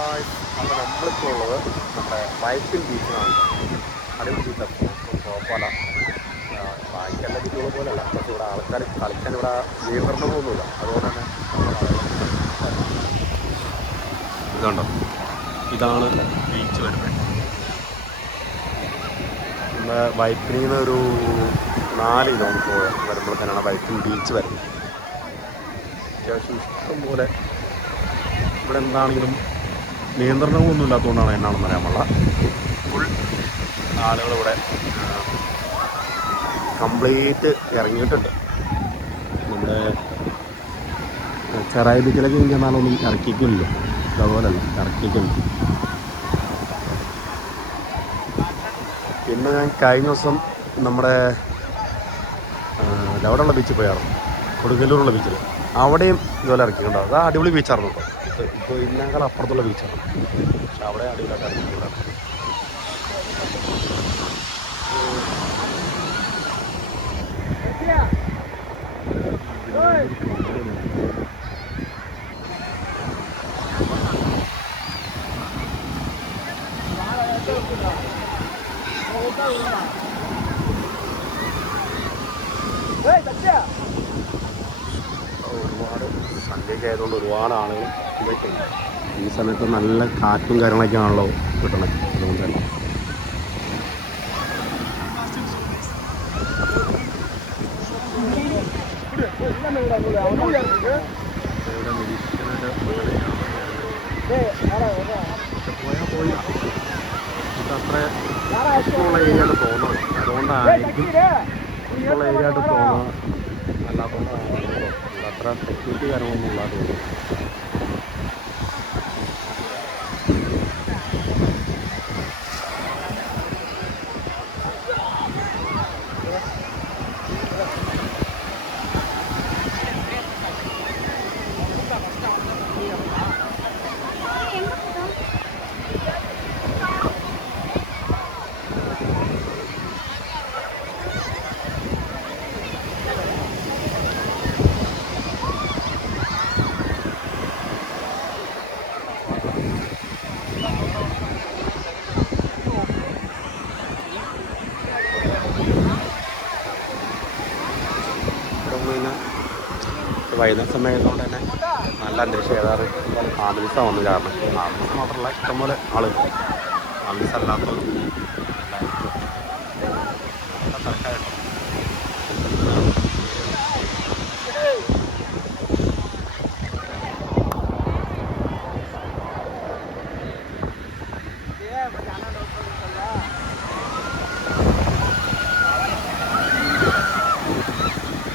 അപ്പോൾ നമ്മളിപ്പോൾ ഉള്ളത് നമ്മുടെ വൈപ്പിൻ ബീച്ചിലാണ്. അടിപൊളി ബീച്ചാണ്, കുഴപ്പമില്ല. ബാക്കിയുള്ള ബീച്ചുകൾ പോലെയല്ല, പക്ഷേ ഇവിടെ ആൾക്കാർ കളിക്കാൻ ഇവിടെ നിയന്ത്രണമൊന്നുമില്ല. അതുകൊണ്ട് തന്നെ ഇതുണ്ടോ, ഇതാണ് ബീച്ച് വരുന്നത്. നമ്മുടെ വൈപ്പിനിൽ നിന്ന് ഒരു 4 കിലോമീറ്റർ വരുമ്പോഴത്തേനാണ് വൈപ്പിൻ ബീച്ച് വരുന്നത്. അത്യാവശ്യം ഇഷ്ടം പോലെ ഇവിടെ എന്താണെങ്കിലും നിയന്ത്രണമൊന്നും ഇല്ലാത്തതുകൊണ്ടാണ് എന്നാണെന്ന് അറിയാമുള്ള ഫുൾ ആളുകളിവിടെ കംപ്ലീറ്റ് ഇറങ്ങിയിട്ടുണ്ട്. നമ്മുടെ ചെറായി ബീച്ചിലേക്ക് ചെന്നാലൊന്നും ഇറക്കിക്കില്ല, അതുപോലല്ല ഇറക്കിക്കുന്നു. പിന്നെ ഞാൻ കഴിഞ്ഞ ദിവസം നമ്മുടെ അവിടെയുള്ള ബീച്ചിൽ പോയായിരുന്നു, കൊടുങ്ങല്ലൂരുള്ള ബീച്ചിൽ. അവിടെയും ഇതുപോലെ ഇറക്കിയിട്ടുണ്ടാവും. അത് അടിപൊളി ബീച്ചായിരുന്നു കേട്ടോ. ഇപ്പോൾ ഇതിനേക്കാൾ അപ്പുറത്തുള്ള ബീച്ചാണ്, പക്ഷെ അവിടെ അടിപൊളിയായിട്ട് ഇറക്കിയിട്ടുണ്ടായിരുന്നു. ഒരുപാട് സന്ധ്യയൊക്കെ ആയതുകൊണ്ട് ഒരുപാട് ആളുകൾ ഇതൊക്കെയുണ്ട്. ഈ സമയത്ത് നല്ല കാറ്റും കാര്യങ്ങളൊക്കെ ആണല്ലോ കിട്ടണേ, അതുകൊണ്ട് തന്നെ പോയാൽ പോയി അത്ര ഇഷ്ടമുള്ള ഏരിയയായിട്ട് തോന്നുന്നത്. അതുകൊണ്ടായിരിക്കും ഇഷ്ടമുള്ള ഏരിയ ആയിട്ട് തോന്നുന്നത്, അല്ലാത്തതുകൊണ്ടാണ് അത്ര സെക്യൂരിറ്റി കാര്യങ്ങളൊന്നും ഇല്ലാതെ തോന്നുന്നു. വൈകുന്നേരം സമയത്തുകൊണ്ട് തന്നെ നല്ല അന്തരീക്ഷം. ഏതാറ് ഫാമിലീസാണ് വന്നു കാരണം ഫാമിലീസ് മാത്രമല്ല ഇഷ്ടംപോലെ ആളുകൾ, ഫാമിലീസ് അല്ലാത്തവരും നല്ല തിരക്കായിട്ടുണ്ട്.